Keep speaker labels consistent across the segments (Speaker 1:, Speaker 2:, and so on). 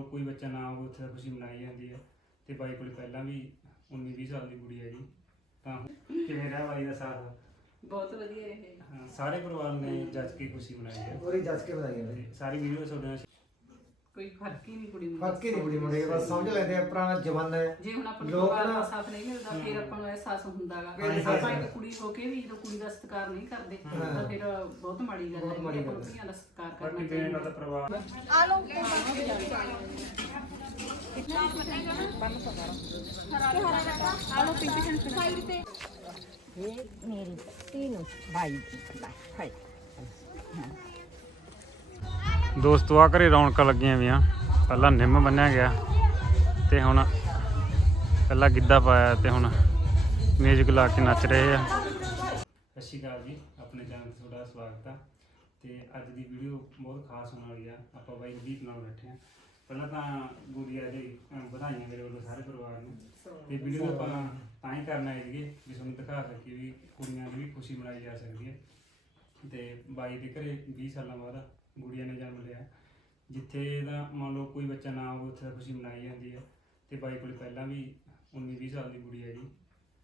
Speaker 1: ਲਓ ਕੋਈ ਬੱਚਾ ਨਾ ਹੋਵੇ ਉੱਥੇ ਤਾਂ ਖੁਸ਼ੀ ਮਨਾਈ ਜਾਂਦੀ ਹੈ। ਤੇ ਬਾਈ ਕੋਲ ਪਹਿਲਾਂ ਵੀ 19 20 ਸਾਲ ਦੀ ਕੁੜੀ ਹੈ ਜੀ ਤਾਂ ਕਿਵੇਂ ਰਿਹਾ ਬਾਈ ਦਾ ਸਾਥ?
Speaker 2: ਬਹੁਤ ਵਧੀਆ ਰਹੇ
Speaker 1: ਹਾਂ, ਸਾਰੇ ਪਰਿਵਾਰ ਨੇ ਜੱਜ ਕੇ ਖੁਸ਼ੀ ਮਨਾਈ ਹੈ।
Speaker 3: ਪੂਰੀ ਜੱਜ ਕੇ ਬਣਾਈ ਹੈ
Speaker 1: ਤੇ ਸਾਰੀ ਵੀਡੀਓ ਤੁਹਾਡੇ ਨਾਲ
Speaker 2: ਕੋਈ ਫ਼ਰਕ ਹੀ ਨਹੀਂ ਕੁੜੀ ਮੁੰਡੇ
Speaker 3: ਫ਼ਰਕ ਹੀ ਨਹੀਂ ਕੁੜੀ ਮੁੰਡੇ ਦਾ, ਬਸ ਸਮਝ ਲੈਂਦੇ ਆ ਪੁਰਾਣਾ ਜ਼ਮਾਨਾ ਹੈ।
Speaker 2: ਜੇ ਹੁਣ ਆਪਾਂ ਨੂੰ
Speaker 3: ਲੋਕ
Speaker 2: ਪਰਿਵਾਰ ਦਾ
Speaker 3: ਨਾ-
Speaker 2: ਸਾਥ ਨਹੀਂ ਮਿਲਦਾ ਫਿਰ ਆਪਾਂ ਨੂੰ ਅਹਿਸਾਸ ਹੁੰਦਾਗਾ
Speaker 3: ਫਿਰ ਅਹਿਸਾਸ
Speaker 2: ਆਪਾਂ ਇੱਕ
Speaker 3: ਹੁੰਦਾ।
Speaker 2: ਕੁੜੀ ਹੋ ਕੇ ਵੀ ਜਦੋਂ ਕੁੜੀ ਦਾ ਸਤਿਕਾਰ ਨਹੀਂ ਕਰਦੇ
Speaker 3: ਹਾਂ।
Speaker 2: ਤਾਂ ਫਿਰ ਬਹੁਤ ਮਾੜੀ ਗੱਲ
Speaker 3: ਬਹੁਤ
Speaker 2: ਹੈ
Speaker 3: ਮਾੜੀ
Speaker 2: ਆਪਾਂ
Speaker 3: ਗੱਲ ਹੈ।
Speaker 2: ਧੀਆਂ ਦਾ ਸਤਿਕਾਰ
Speaker 1: ਪਰ
Speaker 2: ਕਰਨਾ
Speaker 1: ਕਿਵੇਂ ਦਾ
Speaker 2: ਚਾਹੀਦਾ।
Speaker 1: ਪਰਿਵਾਰ
Speaker 4: ਇਹ ਮੇਰੀ ਤੀਨੋਂ ਭਾਈ ਦੀ ਹੈ।
Speaker 1: ਦੋਸਤੋ ਆ ਘਰੇ ਰੌਣਕਾਂ ਲੱਗੀਆਂ ਵੀਆਂ। ਪਹਿਲਾਂ ਨਿੰਮ ਬੰਨਿਆ ਗਿਆ ਤੇ ਹੁਣ ਪਹਿਲਾਂ ਗਿੱਧਾ ਪਾਇਆ ਤੇ ਹੁਣ ਮਿਊਜ਼ਿਕ ਲਾ ਕੇ ਨੱਚ ਰਹੇ ਆ। ਸਤਿ ਸ਼੍ਰੀ ਅਕਾਲ ਜੀ ਆਪਣੇ ਚੈਨਲ ਤੇ ਤੁਹਾਡਾ ਸਵਾਗਤ ਆ। ਤੇ ਅੱਜ ਦੀ ਵੀਡੀਓ ਬਹੁਤ ਖਾਸ ਹੋਣ ਵਾਲੀ ਆ। ਆਪਾਂ ਬਾਈ ਦੀਪ ਨਾਲ ਬੈਠੇ ਆ। ਪਹਿਲਾਂ ਤਾਂ ਗੁੜੀਆ ਦੀ ਅਹ, ਵਧਾਈਆਂ ਮੇਰੇ ਵੱਲੋਂ ਸਾਰੇ ਪਰਿਵਾਰ ਨੂੰ। ਤੇ ਵੀਡੀਓ ਆਪਾਂ ਤਾਂ ਹੀ ਕਰਨਾ ਹੈ ਜੀ ਵੀ ਤੁਹਾਨੂੰ ਦਿਖਾ ਸਕੀਏ ਵੀ ਕੁੜੀਆਂ ਦੀ ਵੀ ਖੁਸ਼ੀ ਮਨਾਈ ਜਾ ਸਕਦੀ ਹੈ। ਤੇ ਬਾਈ ਦੇ ਘਰੇ 20 ਸਾਲਾਂ ਬਾਅਦ ਗੁੜੀਆ ਨੇ ਜਨਮ ਲਿਆ। ਜਿੱਥੇ ਦਾ ਮੰਨ ਲਓ ਕੋਈ ਬੱਚਾ ਨਾ ਹੋਵੇ ਉੱਥੇ ਤਾਂ ਖੁਸ਼ੀ ਮਨਾਈ ਜਾਂਦੀ ਹੈ ਤੇ ਬਾਈ ਕੋਲ ਪਹਿਲਾਂ ਵੀ 19 20 ਸਾਲ ਦੀ ਕੁੜੀ ਹੈ ਜੀ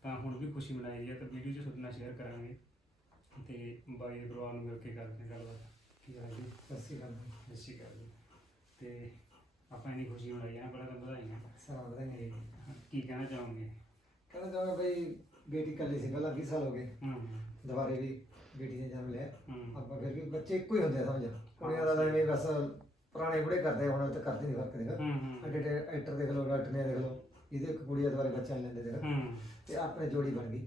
Speaker 1: ਤਾਂ ਹੁਣ ਵੀ ਖੁਸ਼ੀ ਮਨਾਈ ਰਹੀ ਹੈ ਤਾਂ ਵੀਡੀਓ 'ਚ ਤੁਹਾਡੇ ਨਾਲ ਸ਼ੇਅਰ ਕਰਾਂਗੇ। ਤੇ ਬਾਈ ਦੇ ਪਰਿਵਾਰ ਨੂੰ ਮਿਲ ਕੇ ਕਰਦੇ ਹਾਂ ਗੱਲਬਾਤ। ਕੀ ਹਾਲ ਜੀ?
Speaker 3: ਸਤਿ ਸ਼੍ਰੀ ਅਕਾਲ
Speaker 1: ਸਤਿ ਸ਼੍ਰੀ ਅਕਾਲ ਜੀ। ਤੇ ਆਪਾਂ ਇੰਨੀ ਖੁਸ਼ੀ ਮਨਾਈ ਹੈ ਪਹਿਲਾਂ ਤਾਂ ਵਧਾਈਆਂ।
Speaker 3: ਸਲਾਮ ਵਧਾਈਆਂ ਜੀ।
Speaker 1: ਕੀ ਕਹਿਣਾ ਚਾਹੋਗੇ?
Speaker 3: ਕਹਿੰਦਾ ਜਾਵੇ ਬਈ ਬੇਟੀ ਕੱਲੀ ਸੀ ਪਹਿਲਾਂ 20 ਸਾਲ ਹੋ ਗਏ।
Speaker 1: ਹੂੰ।
Speaker 3: ਦੁਬਾਰੇ ਵੀ ਬੇਟੀ ਨੇ ਜਨਮ ਲਿਆ।
Speaker 1: ਹੂੰ।
Speaker 3: ਆਪਾਂ ਫਿਰ ਵੀ ਬੱਚੇ ਇੱਕੋ ਹੀ ਹੁੰਦੇ ਆ ਸਮਝ। ਕੁੜੀਆਂ ਦਾ ਤਾਂ ਐਵੇਂ ਬਸ ਪੁਰਾਣੇ ਬੁੜੇ ਕਰਦੇ ਆ, ਹੁਣ ਤਾਂ ਕਰਦੇ ਨਹੀਂ ਫ਼ਰਕ ਦੇਗਾ
Speaker 1: ਹੂੰ
Speaker 3: ਅੱਡੇ ਅੱਡੇ ਐਕਟਰ ਦੇਖ ਲਓ ਡਾਕਟਰ ਨੇ ਦੇਖ ਲਓ ਇਹਦੇ ਇੱਕ ਕੁੜੀ ਆ ਦੁਬਾਰੇ ਬੱਚਾ ਲੈਂਦੇ ਦੇਖ।
Speaker 1: ਹੂੰ।
Speaker 3: ਤੇ ਆਪਣੇ ਜੋੜੀ ਬਣ ਗਈ।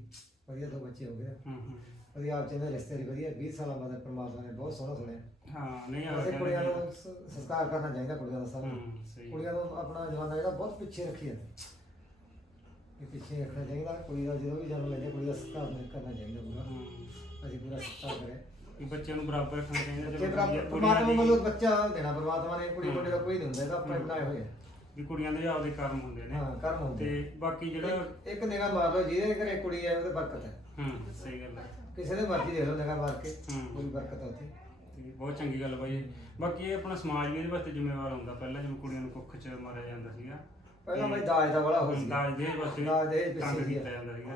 Speaker 3: ਵਧੀਆ ਦੋ ਬੱਚੇ ਹੋ ਗਏ
Speaker 1: ਹੂੰ
Speaker 3: ਵਧੀਆ ਆਪ ਰਿਸ਼ਤੇ ਦੀ ਵਧੀਆ। 20 ਸਾਲਾਂ ਬਾਅਦ ਪਰਮਾਤਮਾ ਨੇ ਬਹੁਤ ਸੋਹਣਾ ਸੁਣਿਆ।
Speaker 1: ਹਾਂ ਨਹੀਂ ਆ
Speaker 3: ਵੈਸੇ ਕੁੜੀਆਂ ਨੂੰ ਸ- ਸੰਸਕਾਰ ਕਰਨਾ ਚਾਹੀਦਾ ਕੁੜੀਆਂ ਦਾ ਸਭ ਨੂੰ।
Speaker 1: ਹੂੰ ਸਹੀ।
Speaker 3: ਕੁੜੀਆਂ ਨੂੰ ਆਪਣਾ ਜਮਾਨਾ ਜਿਹੜਾ ਬਹੁਤ ਪਿੱਛੇ ਰੱਖੀ ਜਾਂਦਾ ਇਹ ਪਿੱਛੇ ਰੱਖਣਾ ਚਾਹੀਦਾ। ਕੁੜੀ ਦਾ ਜਦੋਂ ਵੀ ਜਨਮ ਲੈਂਦੇ ਕੁੜੀ ਦਾ ਸੰਸਕਾਰ ਨਹੀਂ ਕਰਨਾ ਚਾਹੀਦਾ ਪੂਰਾ।
Speaker 1: ਹੂੰ। ਵੀ ਬੱਚਿਆਂ ਨੂੰ ਬਰਾਬਰ ਰੱਖਣਾ ਚਾਹੀਦਾ ਜਦੋਂ
Speaker 3: ਬਰਾਬਰ
Speaker 1: ਕੁੜੀਆਂ
Speaker 3: ਪਰਮਾਤਮਾ
Speaker 1: ਦੀ-
Speaker 3: ਵੱਲੋਂ ਬੱਚਾ ਦੇਣਾ ਪਰਮਾਤਮਾ ਨੇ ਕੁੜੀ ਮੁੰਡੇ ਦਾ ਕੋਈ ਨਹੀਂ ਹੁੰਦਾ ਆਪਣੇ। ਬਣਾਏ ਹੋਏ ਆ।
Speaker 1: ਵੀ ਕੁੜੀਆਂ ਦੇ ਆਪਦੇ ਕਰਮ ਹੁੰਦੇ ਨੇ।
Speaker 3: ਹਾਂ ਕਰਮ ਹੁੰਦੇ
Speaker 1: ਤੇ ਬਾਕੀ ਜਿਹੜਾ
Speaker 3: ਇੱਕ- ਇੱਕ ਨਿਗਾਹ ਮਾਰ ਲਓ ਜਿਹਦੇ ਘਰੇ ਕੁੜੀ ਹੈ ਉਹਦੇ ਬਰਕਤ ਹੈ
Speaker 1: ਹੂੰ ਸਹੀ ਗੱਲ ਹੈ
Speaker 3: ਕਿਸੇ ਦੇ ਮਰਜ਼ੀ ਦੇਖ ਲਓ ਨਿਗਾਹ ਮਾਰ ਕੇ
Speaker 1: ਹੂੰ।
Speaker 3: ਕੋਈ ਬਰਕਤ ਹੈ ਉੱਥੇ।
Speaker 1: ਤੇ ਬਹੁਤ ਚੰਗੀ ਗੱਲ ਬਾਈ ਬਾਕੀ ਇਹ ਆਪਣਾ ਸਮਾਜ ਵੀ ਇਹਦੇ ਵਾਸਤੇ ਜ਼ਿੰਮੇਵਾਰ ਹੁੰਦਾ। ਪਹਿਲਾਂ ਜਿਵੇਂ ਕੁੜੀਆਂ ਨੂੰ ਕੁੱਖ 'ਚ ਮਾਰਿਆ ਜਾਂਦਾ ਸੀਗਾ
Speaker 3: ਪਹਿਲਾਂ ਬਈ ਦਾਜ ਦਾ ਬੜਾ ਹੋ ਸੀ
Speaker 1: ਦਾਜ ਦੇ ਵਾਸਤੇ
Speaker 3: ਦਾਜ ਦੇ
Speaker 1: ਤੰਗ
Speaker 3: ਪਿੱਛੇ
Speaker 1: ਕੀਤਾ ਜਾਂਦਾ ਸੀਗਾ।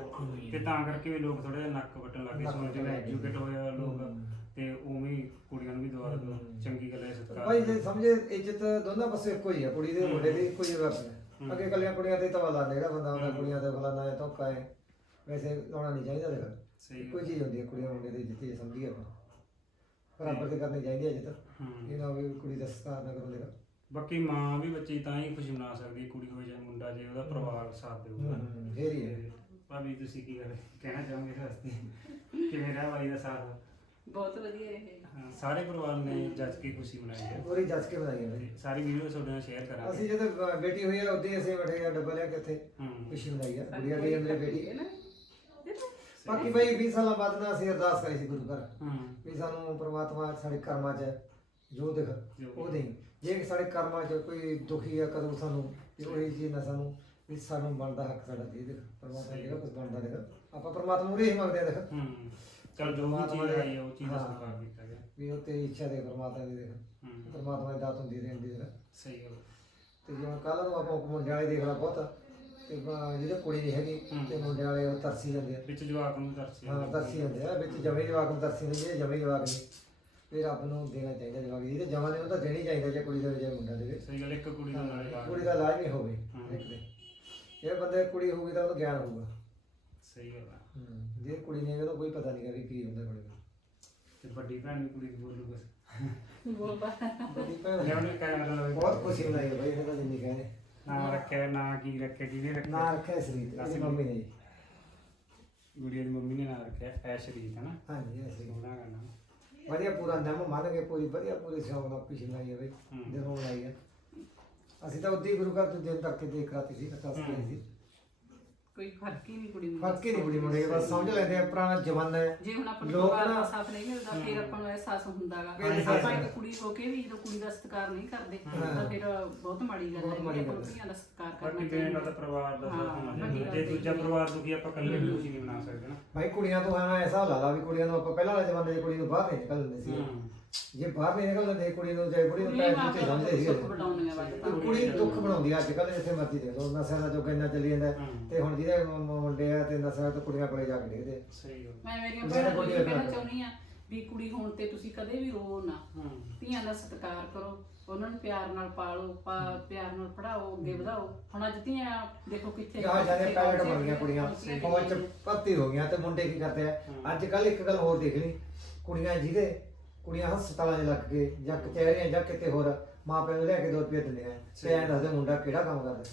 Speaker 1: ਤੇ ਤਾਂ ਕਰਕੇ ਵੀ ਲੋਕ ਥੋੜਾ ਜਿਹਾ ਨੱਕ ਵੱਟਣ ਲੱਗੇ
Speaker 3: ਨੱਕ
Speaker 1: ਸੋ ਜਿਵੇਂ
Speaker 3: ਵੱਟਣ ਲੱਗ ਗਏ।
Speaker 1: ਐਜੂਕੇਟ ਹੋਇਆ ਲੋਕ
Speaker 3: ਹੂੰ।
Speaker 1: ਤੇ ਉਵੇਂ ਹੀ ਕੁੜੀਆਂ ਨੂੰ ਵੀ ਦੁਬਾਰਾ ਤੋਂ
Speaker 3: ਹੂੰ।
Speaker 1: ਚੰਗੀ ਗੱਲ ਹੈ ਸਤਿਕਾਰ
Speaker 3: ਭਾਈ ਜੇ ਸਮਝੇ ਇੱਜ਼ਤ ਦੋਨਾਂ ਪਾਸੇ ਇੱਕੋ ਹੀ ਆ। ਕੁੜੀ ਦੇ ਮੁੰਡੇ ਦੀ ਇੱਕੋ ਹੀ ਵਰਤ
Speaker 1: ਹੂੰ।
Speaker 3: ਅੱਗੇ ਕੱਲੀਆਂ ਕੁੜੀਆਂ ਤੇ ਤਵਾ ਲਾਉਂਦੇ ਜਿਹੜਾ ਬੰਦਾ ਹੁੰਦਾ
Speaker 1: ਹੂੰ।
Speaker 3: ਕੁੜੀਆਂ ਤੇ ਫਲਾਣਾ ਹੈ ਧੋਖਾ ਹੈ। ਵੈਸੇ ਲਾਉਣਾ ਨਹੀਂ ਚਾਹੀਦਾ ਦੇਖ
Speaker 1: ਸਹੀ
Speaker 3: ਇੱਕੋ
Speaker 1: ਗੱਲ।
Speaker 3: ਹੀ ਚੀਜ਼ ਹੁੰਦੀ ਹੈ ਕੁੜੀਆਂ ਮੁੰਡੇ ਦੀ ਇੱਜ਼ਤ ਜੇ ਸਮਝੀਏ ਆਪਾਂ। ਬਰਾਬਰ ਤੇ ਕਰਨੀ ਚਾਹੀਦੀ ਹੈ ਇੱਜ਼ਤ।
Speaker 1: ਹੂੰ।
Speaker 3: ਇਹ ਨਾ ਹੋਵੇ ਵੀ ਕੁੜੀ ਦਾ ਸਤਿਕਾਰ ਨਾ ਕਰੋ ਦੇਖ
Speaker 1: ਬਾਕੀ ਮਾਂ ਵੀ ਬੱਚੇ ਤਾਂ ਹੀ ਖੁਸ਼ੀ ਮਨਾ ਸਕਦੀ ਹੈ ਕੁੜੀ ਹੋਵੇ ਜਾਂ ਮੁੰਡਾ ਜੇ ਉਹਦਾ ਪਰਿਵਾਰ ਸਾਥ ਦੇਊਗਾ।
Speaker 3: ਫੇਰ ਹੀ ਹੈ
Speaker 1: ਭਾਬੀ ਤੁਸੀਂ ਕੀ ਗੱਲ ਕਹਿਣਾ ਚਾਹੋਗੇ ਇਸ ਵਾਸਤੇ? ਕਿਵੇਂ ਰਿਹਾ ਬਾਈ ਦਾ ਸਾਥ?
Speaker 2: ਬਹੁਤ ਵਧੀਆ ਰਹੇ
Speaker 1: ਹਾਂ, ਸਾਰੇ ਪਰਿਵਾਰ ਨੇ ਜੱਜ ਕੇ ਖੁਸ਼ੀ ਮਨਾਈ ਹੈ।
Speaker 3: ਪੂਰੀ ਜੱਜ ਕੇ ਬਣਾਈ ਹੈ
Speaker 1: ਤੇ ਸਾਰੀ ਵੀਡੀਓ ਤੁਹਾਡੇ ਨਾਲ ਸ਼ੇਅਰ ਕਰਾਂਗੇ।
Speaker 3: ਅਸੀਂ ਜਦੋਂ ਬ- ਬੇਟੀ ਹੋਈ ਆ ਉਦੋਂ ਅਸੀਂ ਬੈਠੇ ਆ ਡੱਬਾ ਲਿਆ ਕੇ ਇੱਥੇ ਖੁਸ਼ੀ ਮਨਾਈ ਆ ਗੁੜੀਆ ਗਈ ਮੇਰੀ ਬੇਟੀ।
Speaker 2: ਹੈ ਨਾ
Speaker 3: ਬਾਕੀ ਬਈ 20 ਸਾਲਾਂ ਬਾਅਦ ਨਾ ਅਸੀਂ ਅਰਦਾਸ ਕਰੀ ਸੀ ਗੁਰੂ ਘਰ।
Speaker 1: ਹੂੰ।
Speaker 3: ਵੀ ਸਾਨੂੰ ਪ੍ਰਮਾਤਮਾ ਸਾਡੇ ਕਰਮਾਂ 'ਚ ਜੋ ਦਿਖ
Speaker 1: ਜੋ
Speaker 3: ਉਹ ਦੇ ਜੇ ਕਿ ਸਾਡੇ ਕਰਮਾਂ 'ਚ ਕੋਈ ਦੁਖੀ ਆ ਕਦੋਂ ਸਾਨੂੰ ਤੇ ਉਹੀ ਚੀਜ਼ ਨਾ ਸਾਨੂੰ ਵੀ ਸਾਨੂੰ ਬਣਦਾ ਹੱਕ ਸਾਡਾ ਦੇ ਦੇਖ ਪਰਮਾਤਮਾ ਜਿਹੜਾ ਕੁਝ ਬਣਦਾ ਦੇਖ। ਆਪਾਂ ਪਰਮਾਤਮਾ ਨੂੰ ਇਹ ਮੰਗਦੇ ਆ ਦੇਖ।
Speaker 1: ਹੂੰ ਚਲ ਜੋ ਵੀ ਚੀਜ਼ ਆਈ ਹੈ ਉਹ ਚੀਜ਼ ਦਾ। ਸਤਿਕਾਰ ਕੀਤਾ ਗਿਆ।
Speaker 3: ਵੀ ਉਹ ਤੇਰੀ ਇੱਛਾ ਦੇ ਪਰਮਾਤਮਾ ਦੀ ਦੇਖ। ਪਰਮਾਤਮਾ ਦੀ ਦਾਤ ਹੁੰਦੀ ਰਹਿੰਦੀ ਦੇਖ
Speaker 1: ਸਹੀ ਗੱਲ।
Speaker 3: ਤੇ ਜਿਵੇਂ ਕੱਲ ਨੂੰ ਆਪਾਂ ਮੁੰਡੇ ਵਾਲੇ ਦੇਖ ਲਾ ਬਹੁਤ ਤੇ ਜਿਹੜੇ ਕੁੜੀ ਨਹੀਂ ਹੈਗੀ। ਤੇ ਮੁੰਡੇ ਵਾਲੇ ਉਹ ਤਰਸੀ ਜਾਂਦੇ ਆ।
Speaker 1: ਵਿੱਚ ਜਵਾਕ ਨੂੰ ਦਰਸੀ
Speaker 3: ਹਾਂ ਤਰਸੀ ਜਾਂਦੇ ਆ ਵਿੱਚ ਜਮੇ ਜਵਾਕ ਨੂੰ ਤਰਸੀ ਜਿਹੜੇ ਜਮੇ ਜਵਾਕ ਨਹੀਂ ਤੇ ਰੱਬ ਨੂੰ ਦੇਣਾ ਚਾਹੀਦਾ ਜਵਾਕ ਜਿਹਦੇ ਜਮਾਂ ਨੇ ਉਹ ਤਾਂ ਦੇਣੀ ਚਾਹੀਦਾ ਜੇ ਕੁੜੀ ਦੇ ਜੇ ਮੁੰਡਾ ਦੇਵੇ
Speaker 1: ਸਹੀ ਗੱਲ ਇੱਕ ਕੁੜੀ ਦਾ ਨਾਲੇ
Speaker 3: ਕੁੜੀ ਦਾ ਲਾਜ਼ਮੀ ਹੋਵੇ
Speaker 1: ਹਾਂ।
Speaker 3: ਇੱਕ ਦੇ। ਜੇ ਬੰਦੇ ਕੁੜੀ ਹੋਊਗੀ ਤਾਂ ਉਹਨੂੰ ਗਿਆਨ ਹੋਊਗਾ।
Speaker 1: ਸਹੀ ਗੱਲ ਆ।
Speaker 3: ਜੇ ਕੁੜੀ ਨਹੀਂ ਹੈਗੀ ਤਾਂ ਕੋਈ ਪਤਾ ਨਹੀਂ ਵੀ ਕੀ ਹੁੰਦਾ ਕੁੜੀ ਦਾ।
Speaker 1: ਤੇ ਵੱਡੀ ਭੈਣ ਵੀ ਕੁੜੀ ਨੂੰ ਬੋਲੂ ਬਸ
Speaker 2: ਬਹੁਤ
Speaker 3: ਵੱਡੀ ਭੈਣ
Speaker 1: ਉਹਨੇ ਕੈਮਰਾ ਲਾਵੇ
Speaker 3: ਬਹੁਤ ਖੁਸ਼ੀ ਮਨਾਈ ਹੈ ਬਈ ਇਹਨੇ ਤਾਂ ਜਿੰਨੀ ਕਹਿੰਦੇ
Speaker 1: ਨਾਮ ਰੱਖਿਆ ਨਾਂ ਕੀ ਰੱਖਿਆ ਜਿਹਨੇ
Speaker 3: ਨਾਂ
Speaker 1: ਰੱਖਿਆ
Speaker 3: ਰੱਖਿਆ ਮੰਮੀ ਨੇ। ਜੀ
Speaker 1: ਗੁੜੀਆ ਦੀ ਮੰਮੀ ਨੇ ਨਾਂ ਰੱਖਿਆ ਹੈ ਨਾ
Speaker 3: ਹਾਂਜੀ ਇਹ
Speaker 1: ਸੋਹਣਾ
Speaker 3: ਵਧੀਆ ਪੂਰਾ ਨਿਯਮ ਮੰਨ ਕੇ ਪੂਰੀ ਵਧੀਆ ਪੂਰੀ ਸ਼ੌਕ ਨਾਲ ਖੁਸ਼ੀ ਮਨਾਈ ਹੈ ਬਈ। ਜਦੋਂ ਮਨਾਈ ਹੈ ਅਸੀਂ ਤਾਂ ਉੱਦੀ ਗੁਰੂ ਘਰ ਤੋਂ ਦਿਨ ਤੱਕ ਕੇ ਦੇਖ ਰਾਤੀ ਸੀ ਅਰਦਾਸ ਕਰੀ ਸੀ।
Speaker 2: ਕੋਈ ਫ਼ਰਕ ਹੀ ਨਹੀਂ ਕੁੜੀ ਮੁੰਡੇ
Speaker 3: ਫ਼ਰਕ ਹੀ ਨਹੀਂ ਕੁੜੀ ਮੁੰਡੇ ਦਾ, ਬਸ ਸਮਝ ਲੈਂਦੇ ਆ ਪੁਰਾਣਾ ਜ਼ਮਾਨਾ ਹੈ
Speaker 2: ਜੇ ਹੁਣ ਆਪਾਂ ਨੂੰ
Speaker 3: ਲੋਕ
Speaker 2: ਪਰਿਵਾਰ ਦਾ ਸਾਥ ਨਹੀਂ ਮਿਲਦਾ ਫਿਰ ਆਪਾਂ ਨੂੰ ਅਹਿਸਾਸ ਹੁੰਦਾਗਾ
Speaker 3: ਫਿਰ ਅਹਿਸਾਸ
Speaker 2: ਆਪਾਂ ਇੱਕ। ਕੁੜੀ ਹੋ ਕੇ ਵੀ ਜਦੋਂ ਕੁੜੀ ਦਾ ਸਤਿਕਾਰ ਨਹੀਂ ਕਰਦੇ। ਤਾਂ ਫਿਰ ਬਹੁਤ ਮਾੜੀ ਗੱਲ
Speaker 3: ਬਹੁਤ
Speaker 2: ਹੈ
Speaker 3: ਮਾੜੀ
Speaker 2: ਆਪਾਂ
Speaker 3: ਗੱਲ ਹੈ।
Speaker 2: ਧੀਆਂ ਦਾ ਸਤਿਕਾਰ
Speaker 1: ਪਰ
Speaker 2: ਕਰਨਾ
Speaker 1: ਕਿਵੇਂ ਦਾ
Speaker 2: ਚਾਹੀਦਾ
Speaker 1: ਪਰਿਵਾਰ ਦਾ ਸਾਥ
Speaker 2: ਹਾਂ,
Speaker 1: ਹੋਣਾ
Speaker 2: ਵੱਡੀ
Speaker 1: ਚਾਹੀਦਾ
Speaker 2: ਗੱਲ
Speaker 1: ਜੇ
Speaker 2: ਹੈ।
Speaker 1: ਦੂਜਾ ਪਰਿਵਾਰ ਦੁਖੀ ਆਪਾਂ ਇਕੱਲੇ ਵੀ ਖੁਸ਼ੀ ਨਹੀਂ ਮਨਾ ਸਕਦੇ ਨਾ
Speaker 3: ਭਾਈ ਕੁੜੀਆਂ ਤੋਂ ਐਵੇਂ ਐਸਾ ਲਾ ਲਾ ਵੀ ਕੁੜੀਆਂ ਨੂੰ ਆਪਾਂ ਪਹਿਲਾਂ ਵਾਲੇ ਜ਼ਮਾਨੇ 'ਚ ਕੁੜੀ ਨੂੰ ਬਾਹਰ ਨਹੀਂ ਨਿਕਲਣ ਦਿੰਦੇ ਸੀ। ਜੇ ਬਾਹਰ ਨਹੀਂ ਨਿਕਲਦੇ ਦੇ ਕੁੜੀ ਨੂੰ ਜਾਏ ਕੁੜੀ ਨੂੰ
Speaker 2: ਕੁੜੀਆਂ
Speaker 3: ਪੈਰ
Speaker 2: ਮਾਂ
Speaker 3: ਤੇ ਸਮਝਦੇ ਸੀ
Speaker 2: ਸੁੱਖ ਤਾਂ
Speaker 3: ਕੁੜੀ ਦੁੱਖ ਬਣਾਉਂਦੀ ਆ ਅੱਜ ਕੱਲ੍ਹ ਜਿੱਥੇ ਮਰਜ਼ੀ ਦੇਖ ਲਓ ਨਸ਼ਿਆਂ ਦਾ ਜੋ ਇੰਨਾ ਚੱਲੀ ਜਾਂਦਾ ਹੈ।
Speaker 1: ਹਮ।
Speaker 3: ਤੇ ਹੁਣ ਜਿਹਦੇ ਮ- ਮ- ਮੁੰਡੇ ਆ ਤੇ ਨਸ਼ਿਆਂ ਤੋਂ ਕੁੜੀਆਂ ਕੋਲੇ ਜਾ ਕੇ ਡਿੱਗਦੇ ਆ।
Speaker 1: ਸਹੀ ਗੱਲ।
Speaker 2: ਮੈਂ ਮੇਰੀਆਂ
Speaker 3: ਮੇਰਾ
Speaker 2: ਭੈਣਾਂ ਨੂੰ
Speaker 3: ਕੋਈ
Speaker 2: ਇਹ ਕਹਿਣਾ
Speaker 3: ਅਧਿਕਾਰ
Speaker 2: ਚਾਹੁੰਦੀ ਆ ਵੀ ਕੁੜੀ ਹੋਣ ਤੇ ਤੁਸੀਂ ਕਦੇ ਵੀ ਰੋ ਨਾ।
Speaker 1: ਹੂੰ।
Speaker 2: ਧੀਆਂ ਦਾ ਸਤਿਕਾਰ ਕਰੋ ਉਹਨਾਂ ਨੂੰ ਪਿਆਰ ਨਾਲ ਪਾਲੋ ਪਾ- ਪਿਆਰ ਨਾਲ ਪੜਾਓ ਅੱਗੇ ਵਧਾਓ। ਹੁਣ ਅੱਜ ਧੀਆਂ ਦੇਖੋ ਕਿੱਥੇ
Speaker 3: ਕਿਹਾ ਜਾਂਦੇ
Speaker 2: ਕਿੱਥੇ
Speaker 3: ਪੈਲਟ
Speaker 2: ਪਹੁੰਚੇ,
Speaker 3: ਬਣ ਗਈਆਂ ਕੁੜੀਆਂ।
Speaker 2: ਪਹੁੰਚੀਆਂ
Speaker 3: ਫੌਜ ਚ ਭਰਤੀ ਹੋ ਗਈਆਂ ਤੇ ਮੁੰਡੇ ਕੀ ਕਰਦੇ ਆ? ਅੱਜ ਕੱਲ ਇੱਕ ਗੱਲ ਹੋਰ ਦੇਖ ਲਈ। ਕੁੜੀਆਂ ਜਿਹਦੇ ਕੁੜੀਆਂ ਹਸਪਤਾਲਾਂ 'ਚ ਲੱਗ ਕੇ ਜਾਂ ਕਚਹਿਰੀਆਂ ਜਾਂ ਕਿਤੇ ਹੋਰ ਮਾਂ ਪਿਓ ਨੂੰ ਲੈ ਕੇ ਦੋ ਰੁਪਏ ਦਿੰਦੇ ਆ। ਤੇ ਐਂ ਦੱਸਦੇ ਮੁੰਡਾ ਕਿਹੜਾ ਕੰਮ ਕਰਦਾ?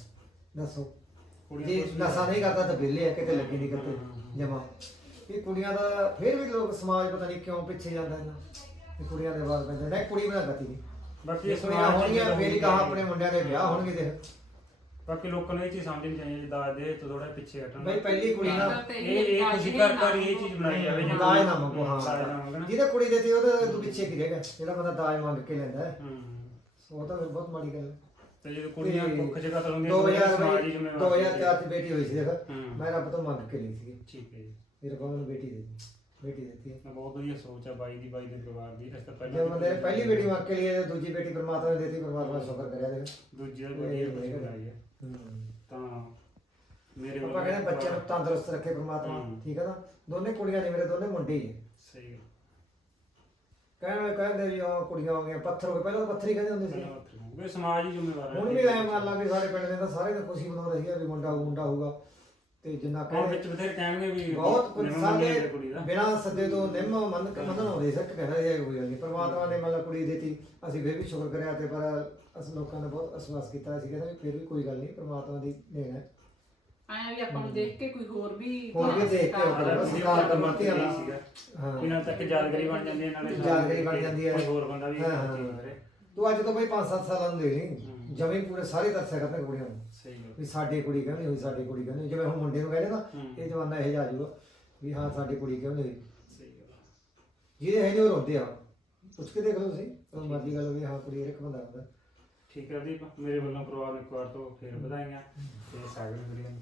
Speaker 3: ਦੱਸੋ। ਜੇ ਨਸ਼ਾ ਨਹੀਂ ਕਰਦਾ ਤਾਂ ਵਿਹਲੇ ਆ ਕਿਤੇ ਲੱਗੀ ਨਹੀਂ ਕਰਤੇ ਜਮਾ। ਇਹ ਕੁੜੀਆਂ ਦਾ ਫਿਰ ਵੀ ਲੋਕ ਸਮਾਜ ਪਤਾ ਨਹੀਂ ਕਿਉਂ ਪਿੱਛੇ ਜਾਂਦਾ ਇਹਨਾਂ ਇਹ ਕੁੜੀਆਂ ਦੇ ਬਾਅਦ ਪੈਂਦਾ ਨਹੀਂ ਕੁੜੀ ਬਣਾ ਗਤੀ ਨਹੀਂ
Speaker 1: ਬਾਕੀ
Speaker 3: ਕੁੜੀਆਂ ਹੋਣਗੀਆਂ ਫੇਰ ਹੀ ਕਹਾ ਆਪਣੇ ਮੁੰਡਿਆਂ ਦੇ ਵਿਆਹ ਹੋਣਗੇ ਦੇਖ
Speaker 1: ਬਾਕੀ ਲੋਕਾਂ ਨੂੰ ਇਹ ਚੀਜ਼ ਸਮਝਣੀ ਚਾਹੀਦੀ ਦਾਜ ਦੇ ਤੋਂ ਥੋੜਾ ਪਿੱਛੇ ਹਟਣ।
Speaker 3: ਬਈ ਪਹਿਲੀ ਕੁੜੀ ਨਾਲ
Speaker 1: ਇਹ ਇਹ ਤੁਸੀਂ ਘਰ ਘਰ ਇਹ ਚੀਜ਼ ਬਣਾਈ ਜਾਵੇ ਜਿਵੇਂ-
Speaker 3: ਦਾਜ ਨਾ ਮੰਗੋ ਹਾਂ।
Speaker 1: ਨਾ
Speaker 3: ਜਿਹਦੇ ਕੁੜੀ ਦੇ ਤੇ ਉਹਦੇ ਤੋਂ ਪਿੱਛੇ ਕੀ ਰਹੇਗਾ ਜਿਹੜਾ ਬੰਦਾ ਦਾਜ ਮੰਗ ਕੇ ਲੈਂਦਾ। ਹੈ
Speaker 1: ਹੂੰ।
Speaker 3: ਉਹ ਤਾਂ ਫਿਰ ਬਹੁਤ ਮਾੜੀ ਗੱਲ। ਹੈ
Speaker 1: ਤੇ ਜਦੋਂ ਕੁੜੀਆਂ
Speaker 3: ਤੇ
Speaker 1: ਕੁੱਖ ਚ ਕਤਲ ਹੁੰਦੀਆਂ
Speaker 3: 2000
Speaker 1: ਸਮਾਜ ਹੀ ਜ਼ਿੰਮੇਵਾਰ
Speaker 3: 2004 ਚ ਬੇਟੀ ਹੋਈ ਸੀ ਦੇਖ।
Speaker 1: ਹੂੰ।
Speaker 3: ਮੈਂ ਰੱਬ ਤੋਂ ਮੰਗ ਕੇ ਲਈ ਸੀ
Speaker 1: ਠੀਕ ਹੈ ਜੀ।
Speaker 3: ਮੇਰੇ ਕੋਲ ਮੈਨੂੰ ਬੇਟੀ ਦੇ ਦਿੱਤੀ। ਬੇਟੀ ਦਿੱਤੀ।
Speaker 1: ਮੈਂ ਬਹੁਤ ਵਧੀਆ ਸੋਚ ਆ ਬਾਈ ਦੀ ਬਾਈ ਦੇ ਪਰਿਵਾਰ ਦੀ। ਇਸ ਤੋਂ
Speaker 3: ਜਦ
Speaker 1: ਪਹਿਲਾਂ
Speaker 3: ਬੰਦੇ ਨੇ ਪਹਿਲੀ ਬੇਟੀ ਮੰਗ ਕੇ ਲਈ ਹੈ, ਦੂਜੀ ਬੇਟੀ ਪਰਮਾਤਮਾ ਨੇ ਦਿੱਤੀ ਪਰਮਾਤਮਾ ਦਾ ਸ਼ੁਕਰ ਕਰਿਆ ਦੇਖ।
Speaker 1: ਦੂਜੀ ਦਾ ਵਧੀਆ ਕੁਝ ਬਣਾਈ ਹੈ
Speaker 3: ਹੂੰ।
Speaker 1: ਤਾਂ ਮੇਰੇ
Speaker 3: ਆਪਾਂ
Speaker 1: ਵੱਲੋਂ
Speaker 3: ਕਹਿੰਦੇ ਬੱਚੇ ਨੂੰ ਤੰਦਰੁਸਤ ਰੱਖੇ ਪਰਮਾਤਮਾ।
Speaker 1: ਹੂੰ।
Speaker 3: ਠੀਕ ਹੈ ਨਾ? ਦੋਨੇ ਕੁੜੀਆਂ ਨੇ ਮੇਰੇ ਦੋਨੇ ਮੁੰਡੇ ਹੀ ਹੈ
Speaker 1: ਸਹੀ ਗੱਲ।
Speaker 3: ਕਹਿਣ ਕਹਿੰਦੇ ਵੀ ਉਹ ਕੁੜੀਆਂ ਹੋ ਗਈਆਂ ਪੱਥਰ ਹੋ ਗਏ। ਪਹਿਲਾਂ ਤਾਂ ਪੱਥਰ ਹੀ ਕਹਿੰਦੇ ਹੁੰਦੇ ਸੀ।
Speaker 1: ਇਹ ਸਮਾਜ ਹੀ ਜ਼ਿੰਮੇਵਾਰ ਹੈ।
Speaker 3: ਹੁਣ ਵੀ ਐਂ ਮੰਨ ਲਾ ਵੀ ਸਾਡੇ ਪਿੰਡ ਦੇ ਤਾਂ ਸਾਰੇ ਨੇ ਖੁਸ਼ੀ ਮਨਾ ਰਹੀ ਵੀ ਮੁੰਡਾ ਮੁੰਡਾ ਹੋਊਗਾ। ਤੇ ਜਿੰਨਾ
Speaker 1: ਹੁਣ
Speaker 3: ਕਹਿੰਦੇ
Speaker 1: ਵਿੱਚ ਬਥੇਰੇ ਕਹਿਣਗੇ ਵੀ
Speaker 3: ਬਹੁਤ ਕੁਝ
Speaker 1: ਨਿੰਮ ਮੰਨੀ
Speaker 3: ਸਾਡੇ
Speaker 1: ਕੁੜੀ ਦਾ।
Speaker 3: ਬਿਨਾਂ ਸੱਦੇ ਤੋਂ ਨਿੰਮ ਮੰਨ ਕੇ ਮੰਨਣ ਸੱਕ ਕਹਿੰਦਾ ਇਹ ਕੋਈ ਗੱਲ ਨਹੀਂ। ਪਰਮਾਤਮਾ ਨੇ ਮਤਲਬ ਕੁੜੀ ਦਿੱਤੀ। ਅਸੀਂ ਫਿਰ ਵੀ ਸ਼ੁਕਰ ਕਰਿਆ ਤੇ ਪਰ ਅਸੀਂ ਲੋਕਾਂ ਨੇ ਬਹੁਤ ਅਸਵਾਸ ਕੀਤਾ। ਸੀ ਕਹਿੰਦਾ ਵੀ ਫਿਰ ਵੀ ਕੋਈ ਗੱਲ ਨਹੀਂ ਪਰਮਾਤਮਾ ਦੀ ਦੇਣ ਹੈ।
Speaker 2: ਆਇਆ ਵੀ ਆਪਾਂ ਨੂੰ ਦੇਖ ਕੇ ਕੋਈ ਹੋਰ ਵੀ
Speaker 3: ਹੋਰ ਵੀ ਦੇਖ ਕੇ ਉਹ ਕਰੋ, ਸਤਿਕਾਰ ਕਰਨਾ ਧੀਆਂ ਦਾ।
Speaker 1: ਸੀਗਾ।
Speaker 3: ਹਾਂ।
Speaker 1: ਇਹਨਾਂ ਤੱਕ ਯਾਦਗਾਰੀ ਬਣ ਜਾਂਦੀ ਹੈ ਨਾਲੇ
Speaker 3: ਯਾਦਗਾਰੀ ਬਣ ਜਾਂਦੀ ਹੈ।
Speaker 1: ਕੋਈ ਹੋਰ ਬੰਦਾ ਵੀ
Speaker 3: ਹਾਂ, ਹਾਂ।
Speaker 1: ਚੀਜ਼ ਕਰੇ
Speaker 3: ਤੂੰ ਅੱਜ ਤੋਂ ਬਈ 5-7 ਸਾਲਾਂ ਨੂੰ ਦੇ ਲਈ
Speaker 1: ਹੂੰ।
Speaker 3: ਜਮੇ ਪੂਰੇ ਸਾਰੇ ਦੱਸਿਆ ਕਰਦੇ ਕੁੜੀਆਂ ਨੂੰ
Speaker 1: ਸਹੀ ਗੱਲ।
Speaker 3: ਵੀ ਸਾਡੀ ਕੁੜੀ ਹੋਈ ਸਾਡੀ ਕੁੜੀ ਕਿਉਂ ਨਹੀਂ ਹੋਈ। ਜਿਵੇਂ ਹੁਣ ਮੁੰਡੇ ਨੂੰ ਕਹਿੰਦੇ ਨਾ
Speaker 1: ਹੂੰ।
Speaker 3: ਇਹ ਜਮਾਨਾ ਇਹ ਜਾ ਜੂਗਾ। ਵੀ ਹਾਂ ਸਾਡੀ ਕੁੜੀ ਕਿਉਂ ਨਹੀਂ ਹੋਈ।
Speaker 1: ਸਹੀ ਗੱਲ
Speaker 3: ਜਿਹਦੇ ਹੈ ਨਹੀਂ ਉਹ ਰੋਂਦੇ ਆ। ਪੁੱਛ ਕੇ ਦੇਖ ਲਓ ਤੁਸੀਂ। ਉਹ ਮਰਜ਼ੀ ਗੱਲ ਵੀ ਹਾਂ ਕੁੜੀ ਇੱਕ ਬੰਦਾ ਹੁੰਦਾ।
Speaker 1: ਠੀਕ ਹੈ ਦੀਪ ਮੇਰੇ ਵੱਲੋਂ ਪਰਿਵਾਰ ਨੂੰ ਇੱਕ ਵਾਰ ਤੋਂ ਫੇਰ ਵਧਾਈਆਂ। ਤੇ ਸਾਗਰ ਵੀਡੀਓ ਨੂੰ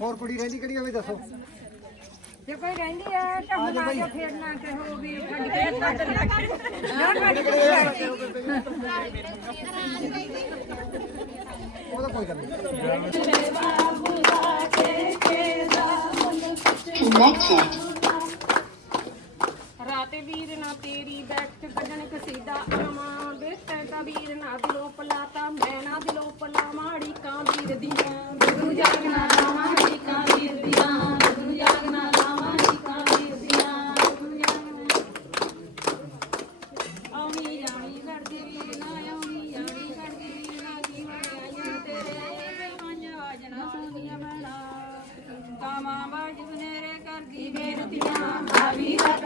Speaker 3: ਹੋਰ ਕੁੜੀ ਰਹਿੰਦੀ ਕਿਹੜੀ ਆ ਵੀ ਦੱਸੋ?
Speaker 4: ਜੇ ਕੋਈ ਰਹਿੰਦੀ ਹੈ ਤਾਂ ਬਣਾ ਕੇ ਫੇਰ ਨਾ ਕਹੋ ਵੀ ਛੱਡ ਕੇ ਛੱਡ ਕੇ।
Speaker 3: ਉਹਦਾ ਕੋਈ ਗੱਲ ਨਹੀਂ।
Speaker 4: ਰਾਤੇ ਵੀਰ ਨਾ ਤੇਰੀ ਬੈਠ ਕੱਢਣ ਕਸੀਦਾ ਆਵਾਂ। ਬੇਟੇ ਦਾ ਵੀਰ ਨਾ ਦਿਲੋਂ ਪਲਾਤਾ, ਮੈਂ ਨਾ ਦਿਲੋਂ ਪਲਾ, ਮਾੜੀ ਕਾਂ ਵੀਰ ਦੀਆਂ ਗੁਰੂ ਜਾਗਣਾ ਲਾਵਾਂ ਕਾਂ ਵੀਰ ਦੀਆਂ ਗੁਰੂ ਜਾਗਣਾ ਲਾਵਾਂ ਕਾਂ ਵੀਰ ਦੀਆਂ ਆਉਣੀ ਜਾਣੀ ਕਰਦੀ ਵੀਰ ਨਾ, ਆਉਣੀ ਜਾਣੀ ਕਰਦੀ ਵੀਰ ਨਾ, ਕੀ ਆਈਆਂ ਤੇਰੇ ਬੇਮੰਜ ਵਾਜਣਾ ਸੁਣੀਆਂ ਮੈਣਾ ਕਾਮਾਂ ਬਾਜ ਬਨੇਰੇ ਕਰਦੀ ਬੇਨਤੀਆਂ, ਭਾਵੀ ਦਾ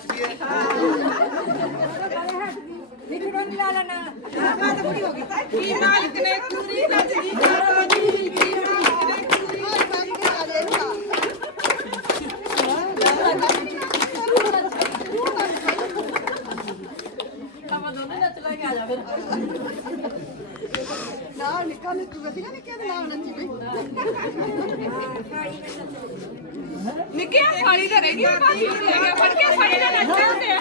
Speaker 4: ਹੱਥ ਵੀ ਹੈ। ਨਿਕਰਨ ਲਾਲਾ ਨਾ ਆਪਾਂ ਤਾਂ ਬੁੜੀ ਹੋ ਗਈ ਕੀ ਨਾਲ ਕਨੇ ਕੁਰੀ ਨੱਚਦੀ ਕਰੋ ਜੀ ਕੀ ਨਾਲ ਕਨੇ ਕੁਰੀ ਨੱਚਦੀ ਕਰੋ ਜੀ
Speaker 2: ਆਪਾਂ ਦੋਨੇ ਨੱਚ ਲਾਂਗੇ ਆ ਜਾ ਫਿਰ।
Speaker 5: ਨਾਲ ਨਿੱਕਾ ਨਿੱਕੂ ਸੀਗਾ ਨਿੱਕੇ ਦੇ ਨਾਲ ਨੱਚੀ ਪਈ
Speaker 4: ਨਿੱਕੀ ਸਾਲੀ ਤਾਂ ਰਹਿ ਗਈ ਭਾਜੀ ਨੂੰ ਲੈ ਕੇ ਫੜ ਕੇ ਸਾਲੀ ਦਾ ਨੱਚਦੇ ਹੁੰਦੇ ਆ।